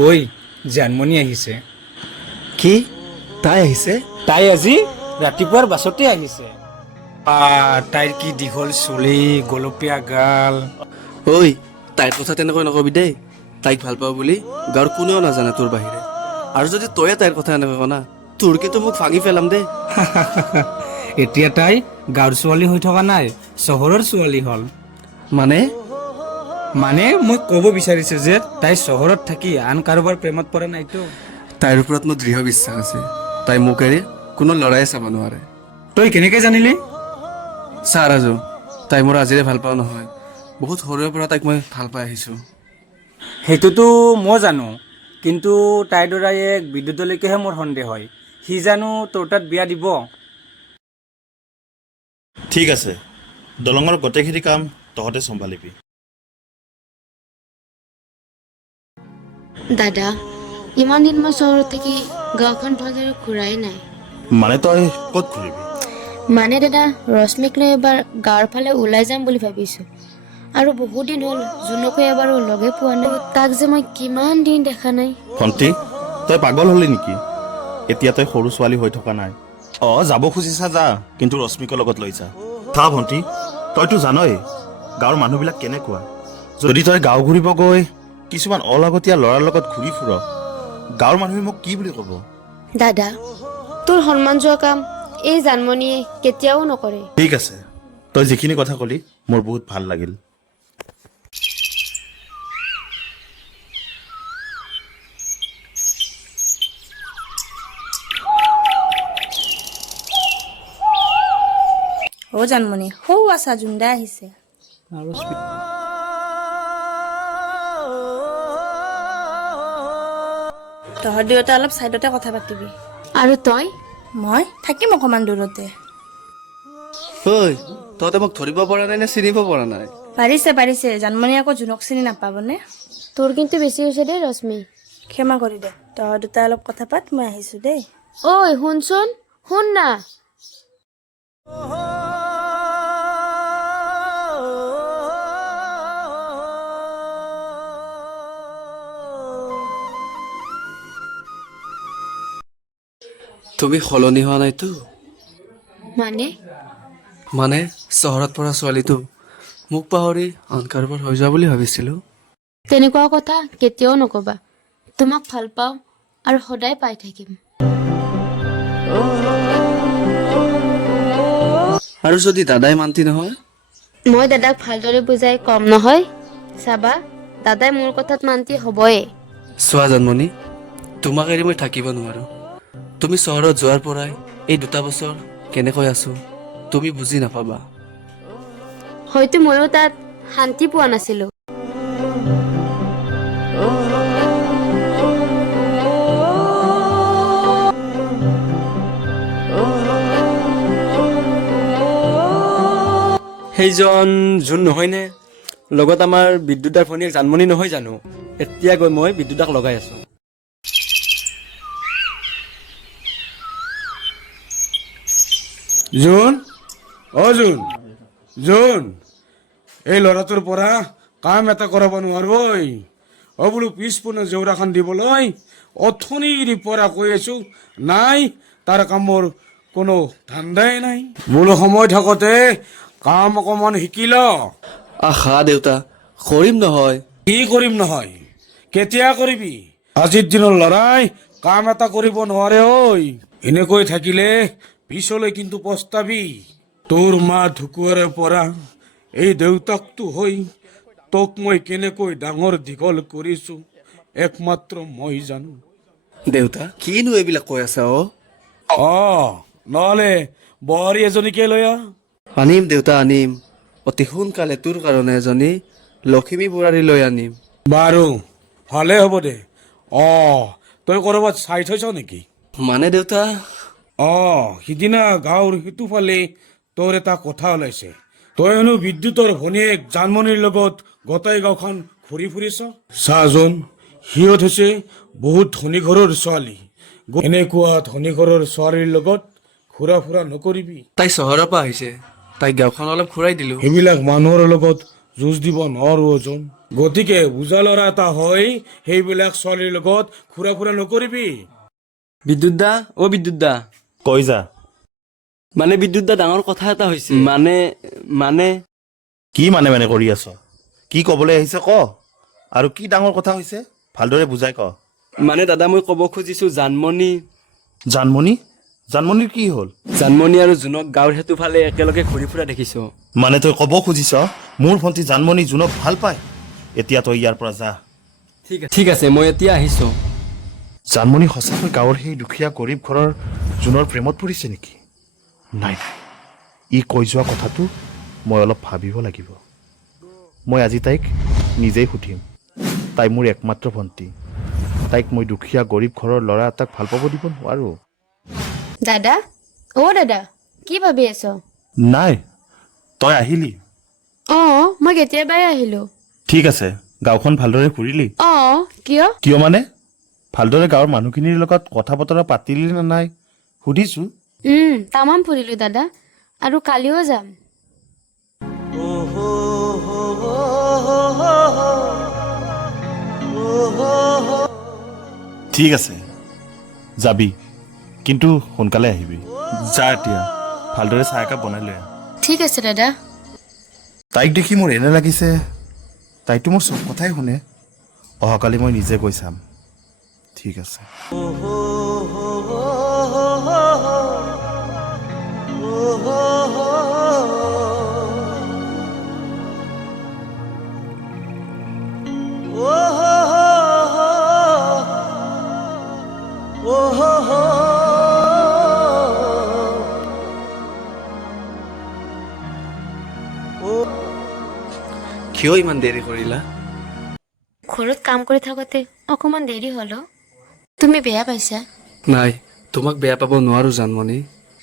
ঐ জানমণি আহিছে। কি তাই আহিছে? তাই আজি ৰাতিপুৱাৰ বাছতে আহিছে। তাইৰ কি দীঘল চুলি, গোলপীয়া গাল। ঐ তাইৰ কথা তেনেকৈ নকবি দেই। তাইক ভাল পাওঁ বুলি গাঁৱৰ কোনেও নাজানে তোৰ বাহিৰে। আৰু যদি তয়ে তাইৰ কথা এনেকৈ কনা, তোৰ কিন্তু মোক ভাঙি পেলাম দেই। এতিয়া তাই গাঁৱৰ ছোৱালী হৈ থকা নাই, চহৰৰ ছোৱালী হ'ল। মানে মানে মই ক'ব বিচাৰিছো যে তাই চহৰত থাকি আন কাৰোবাৰ প্ৰেমত পৰা নাইতো। তাইৰ ওপৰত মোৰ দৃঢ় বিশ্বাস আছে। তাই মোক এৰি কোনো ল'ৰাই চাব নোৱাৰে। তই কেনেকৈ জানিলি? চা ৰাজু, তাই মোৰ আজিৰে ভাল পাওঁ নহয়, বহুত সৰুৰে পৰা তাইক মই ভাল পাই আহিছোঁ। সেইটোতো মই জানো, কিন্তু তাইৰ দৰায়েক বিদ্যুতলৈকেহে মোৰ সন্দেহ হয়। সি জানো তোৰ তাত বিয়া দিব? ঠিক আছে, দলঙৰ গোটেইখিনি কাম তহঁতে চম্ভালিবি। দাদা, ইমান দিন মই চহৰত থাকি গাঁওখন ভালদৰে ঘূৰাই নাই। মানে তই ক'ত ঘূৰিবি? মানে দাদা, ৰশ্মিক লৈ এবাৰ গাঁৱৰ ফালে ওলাই যাম বুলি ভাবিছোঁ। আৰু বহুত দিন হ'ল জোনকো এবাৰো লগে পোৱা নাই। তাক যে মই কিমান দিন দেখা নাই। ভণ্টি, তই পাগল হলি নেকি? এতিয়া তই সৰু ছোৱালী হৈ থকা নাই। যাব খুজিছা যা, কিন্তু ৰশ্মিকৰ লগত লৈ যা। চা ভণ্টি, তইতো জানই গাঁৱৰ মানুহবিলাক কেনেকুৱা। যদি তই গাঁও ঘূৰিব গৈ কিছুমান অলাগতীয়া ল'ৰাৰ লগত ঘূৰি ফুৰ, গাঁৱৰ মানুহে মোক কি বুলি ক'ব? দাদা, তোৰ সন্মান যোৱা কাম এই জানমণিয়ে কেতিয়াও নকৰে। ঠিক আছে, তই যিখিনি কথা ক'লি মোৰ বহুত ভাল লাগিল। অ' জানমণি, সৌ আছা জোনদা আহিছে। তহঁত দুয়োটা অলপ চাইডতে কথা পাতিবি। আৰু তই? মই থাকিম অকণমান দূৰতে। ঐ তহঁতে মোক ধৰিব পৰা নাই নে চিনিব পৰা নাই? পাৰিছে, জানমণি আকৌ জোনক চিনি নাপাবনে? তোৰ কিন্তু বেছি হৈছে দেই ৰশ্মি। ক্ষমা কৰি দে, তহঁত দুটা অলপ কথা পাত, মই আহিছোঁ দেই। ঐ শুনচোন, শুন না। তুমি সলনি হোৱা নাইতো? মানে চহৰত পৰা ছোৱালীটো মোক পাহৰি আন কাৰোবাৰ হৈ যোৱা বুলি ভাবিছিলোঁ। তেনেকুৱা কথা কেতিয়াও নকবা। তোমাক ভাল পাওঁ আৰু সদায় পাই থাকিম। আৰু যদি দাদাই মান্তি নহয়? মই দাদাক ভালদৰে বুজাই কম নহয়। চাবা, দাদাই মোৰ কথাত মান্তি হ'বয়ে। চোৱা জানমণি, তোমাক এৰি মই থাকিব নোৱাৰো। তুমি চহৰত যোৱাৰ পৰাই এই 2 বছৰ কেনেকৈ আছো তুমি বুজি নাপাবা। হয়তো ময়ো তাত শান্তি পোৱা নাছিলো। সেইজন জোন নহয়নে? লগত আমাৰ বিদ্যুতাৰ ভনীয়েক জানমণি নহয় জানো? এতিয়া গৈ মই বিদ্যুতাক লগাই আছো। জোন, জোন, এই ল'ৰাটোৰ পৰা কাম এটা কৰাব নোৱাৰবই। বোলো পিছপোনে জেউৰাখন দিবলৈ অথনিৰ পৰা কৈ আছো, নাই তাৰ কামৰ কোনো ধান্দাই নাই। বোলো সময় থাকোতে কাম অকমান শিকি ল। আহা দেউতা, কৰিম নহয়। কি কৰিম নহয়? কেতিয়া কৰিবি? আজিৰ দিনৰ ল'ৰাই কাম এটা কৰিব নোৱাৰে ঐ। এনেকৈ থাকিলে পিছলৈ কিন্তু পস্তাবি। তোৰ মা ঢুকুৱাৰে পৰা এই দেউতাকটো হৈ তোক মই কেনেকৈ ডাঙৰ দীঘল কৰিছো একমাত্ৰ মই জানো। দেউতা কিনো এইবিলাক কৈ আছা? নহলে বোৱাৰী এজনীকে লৈ আহ। আনিম দেউতা, আনিম। অতি সোনকালে তোৰ কাৰণে এজনী লখিমী বুঢ়াৰী লৈ আনিম। বাৰু ভালে হ'ব দে। তই কৰবাত চাই থৈছ নেকি? মানে দেউতা, সিদিনা গাঁৱৰ সিটো ফালে তোৰ এটা কথা ওলাইছে। তই হেনো বিদ্যুতৰ ভনীয়েক জানমণিৰ লগত গোটেই গাঁওখন ঘূৰি ফুৰিছ। চাহজন, সিহঁত হৈছে বহুত ধনী ঘৰৰ ছোৱালী। এনেকুৱা ধনী ঘৰৰ ছোৱালীৰ লগত ঘূৰা ফুৰা নকৰিবি। তাই চহৰৰ পৰা আহিছে, তাইক গাঁওখন অলপ ঘূৰাই দিলো। সেইবিলাক মানুহৰ লগত যুঁজ দিব নোৱাৰো অজন। গতিকে বুজা ল'ৰা এটা হয় সেইবিলাক ছোৱালীৰ লগত ঘূৰা ফুৰা নকৰিবি। বিদ্যুৎ দা, অ' বিদ্যুৎ দা, কৈ যা। মানে বিদ্যুৎ দা ডাঙৰ কথা এটা হৈছে। মানে কি মানে কৰি আছ? কি ক'বলৈ আহিছে ক। আৰু কি ডাঙৰ কথা হৈছে ভালদৰে বুজাই ক। মানে দাদা মই ক'ব খুজিছো জানমণিৰ কি হ'ল? জানমণি আৰু জোনক গাঁৱৰ সেইটো ফালে একেলগে ঘূৰি ফুৰা দেখিছো। মানে তই ক'ব খুজিছ মোৰ ভণ্টি জানমণি জোনক ভাল পায়? এতিয়া তই ইয়াৰ পৰা যা। ঠিক আছে, মই এতিয়া আহিছো। জানমণি সঁচাকৈ গাঁৱৰ সেই দুখীয়া গৰীব ঘৰৰ জোনৰ প্ৰেমত পৰিছে নেকি? নাই, ই কৈ যোৱা কথাটো মই অলপ ভাবিব লাগিব। মই আজি তাইক নিজেই সুধিম। তাই মোৰ একমাত্ৰ ভণ্টি। তাইক মই দুখীয়া গৰীব ঘৰৰ ল'ৰা এটাক ভাল পাব দিব নোৱাৰোঁ। দাদা, অ' দাদা, কি ভাবি আছ? নাই, তই আহিলি। অঁ, মই কেতিয়াবাই আহিলো। ঠিক আছে, গাঁওখন ভালদৰে ফুৰিলি? অঁ, কিয়? কিয় মানে ভালদৰে গাঁৱৰ মানুহখিনিৰ লগত কথা বতৰা পাতিলি নে নাই সুধিছোঁ। তামাম ফুৰিলো দাদা, আৰু কালিও যাম। ঠিক আছে, যাবি, কিন্তু সোনকালে আহিবি। যা এতিয়া, ভালদৰে চাহ একাপ বনাই লৈ আহ। ঠিক আছে দাদা। তাইক দেখি মোৰ এনে লাগিছে তাইতো মোৰ চব কথাই শুনে। অহাকালি মই নিজে গৈ চাম। ঠিক আছে। কিয় ইমান দেৰি কৰিলা? ঘৰত কাম কৰি থাকোঁতে অকণমান দেৰি হ'ল। তুমি বেয়া পাইছা? নাই, তোমাক বেয়া পাব নোৱাৰো জানমণি।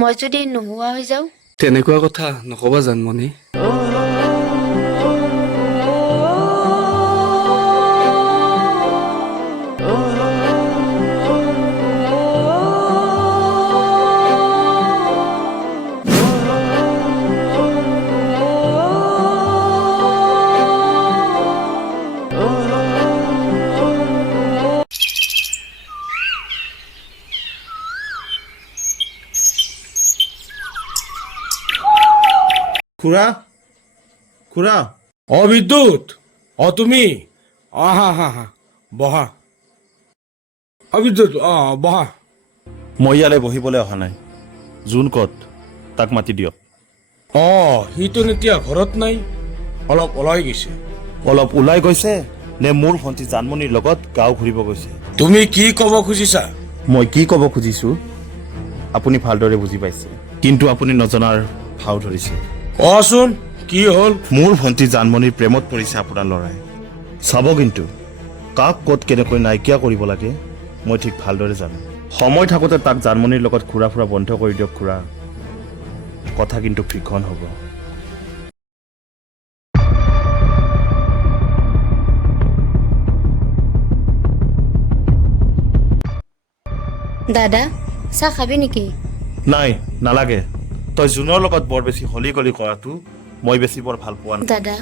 মই যদি নোহোৱা হৈ যাওঁ? তেনেকুৱা কথা নকবা জানমণি। খুৰা। বিদ্যুৎ, তুমি হা বহা। বিদ্যুৎ, বহা। মই ইয়ালৈ বহিবলৈ অহা নাই। জোন ক'ত তাক মাতি দিয়ক। সিটো এতিয়া ঘৰত নাই, অলপ ওলাই গৈছে। অলপ ওলাই গৈছে নে মোৰ ভণ্টি জানমণিৰ লগত গাঁও ঘূৰিব গৈছে? তুমি কি ক'ব খুজিছা? মই কি ক'ব খুজিছোঁ আপুনি ভালদৰে বুজি পাইছে, কিন্তু আপুনি নজনাৰ ভাও ধৰিছে। কচোন কি হ'ল? মোৰ ভণ্টি জানমণিৰ প্ৰেমত পৰিছে আপোনাৰ ল'ৰাই। চাব, কিন্তু কাক ক'ত কেনেকৈ নাইকিয়া কৰিব লাগে মই ঠিক ভালদৰে জানো। সময় থাকোঁতে তাক জানমণিৰ লগত ঘূৰা ফুৰা বন্ধ কৰি দিয়ক খুৰা। কথা কিন্তু ভীষণ হ'ব। দাদা, চাহ খাবি নেকি? নাই, নালাগে। তই জোনৰ লগত বৰ বেছি হলি গলি কৰাটো মই বেছি বৰ ভাল পোৱা নাই। দাদা,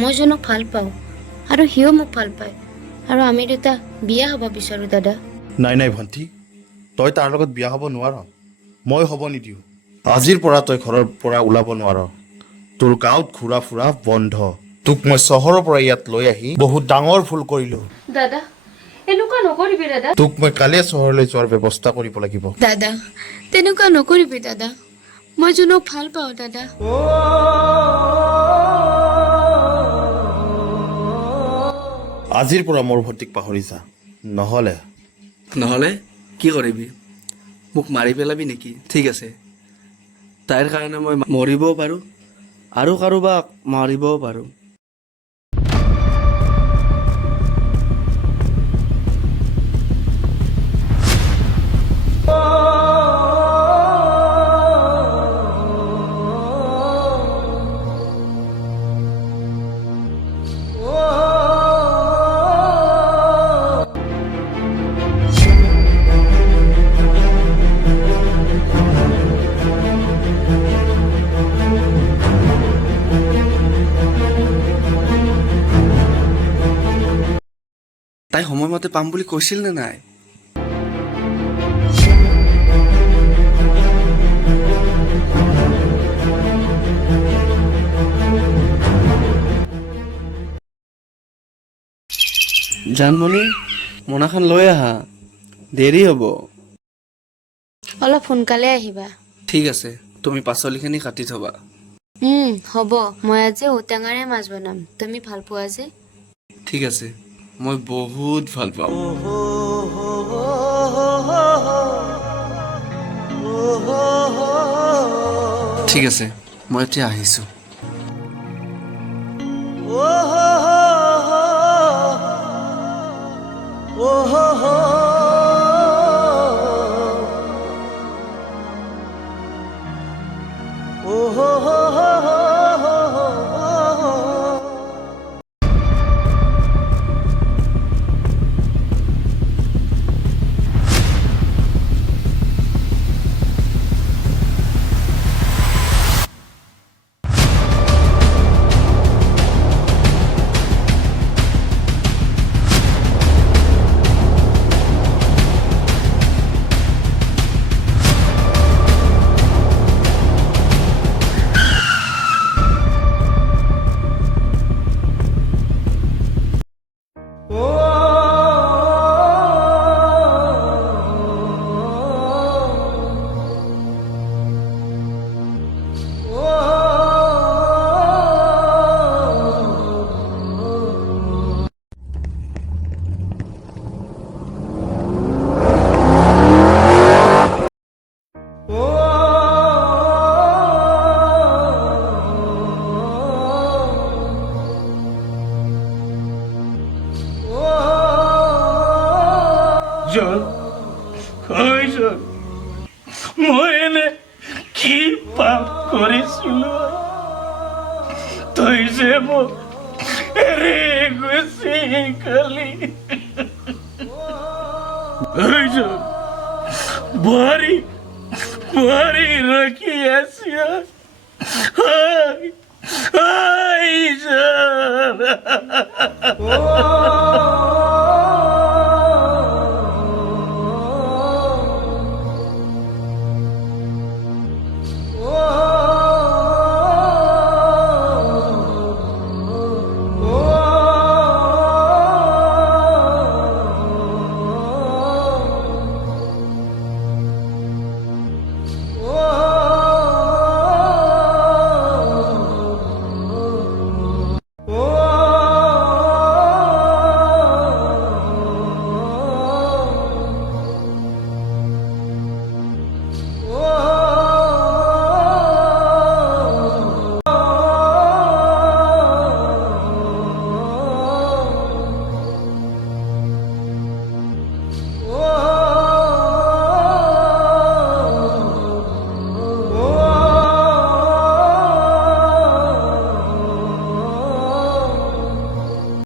মই জোনক ভাল পাওঁ আৰু সিও মোক ভাল পায়, আৰু আমি দুটা বিয়া হ'ব বিচাৰোঁ দাদা। নাই ভণ্টি, তই তাৰ লগত বিয়া হ'ব নোৱাৰ। মই হ'ব নিদিওঁ। আজিৰ পৰা তই ঘৰৰ পৰা ওলাব নোৱাৰ। তোৰ গাঁৱত ঘূৰা ফুৰা বন্ধ। তোক মই চহৰৰ পৰা ইয়াত লৈ আহি বহুত ডাঙৰ ভুল কৰিলোঁ। দাদা, এনেকুৱা নকৰিবি দাদা। তোক মই কালিয়ে চহৰলৈ যোৱাৰ ব্যৱস্থা কৰিব লাগিব। দাদা, তেনেকুৱা নকৰিবি দাদা। মই জোনক ভাল পাওঁ দাদা। আজিৰ পৰা মোৰ ভণ্টিক পাহৰি যা, নহ'লে কি কৰিবি? মোক মাৰি পেলাবি নেকি? ঠিক আছে, তাইৰ কাৰণে মই মৰিবও পাৰোঁ আৰু কাৰোবাক মাৰিবও পাৰোঁ। তাই সময়মতে পাম বুলি কৈছিল নে নাই? জানমণি, মোনাখন লৈ আহা, দেৰি হ'ব। অলপ সোনকালে আহিবা। ঠিক আছে, তুমি পাচলিখিনি কাটি থবা। হ'ব। মই আজি ঔটেঙাৰে মাছ বনাম, তুমি ভাল পোৱা যে। ঠিক আছে, মই বহুত ভাল পাওঁ। ঠিক আছে, মই এতিয়া আহিছোঁ। জন, ঐ জন, মই এনে কি পাপ কৰিছিলো? তই যে মোক এৰি গুচি গলি। ঐ জন, বোৱাৰী ৰখি আছিয়া।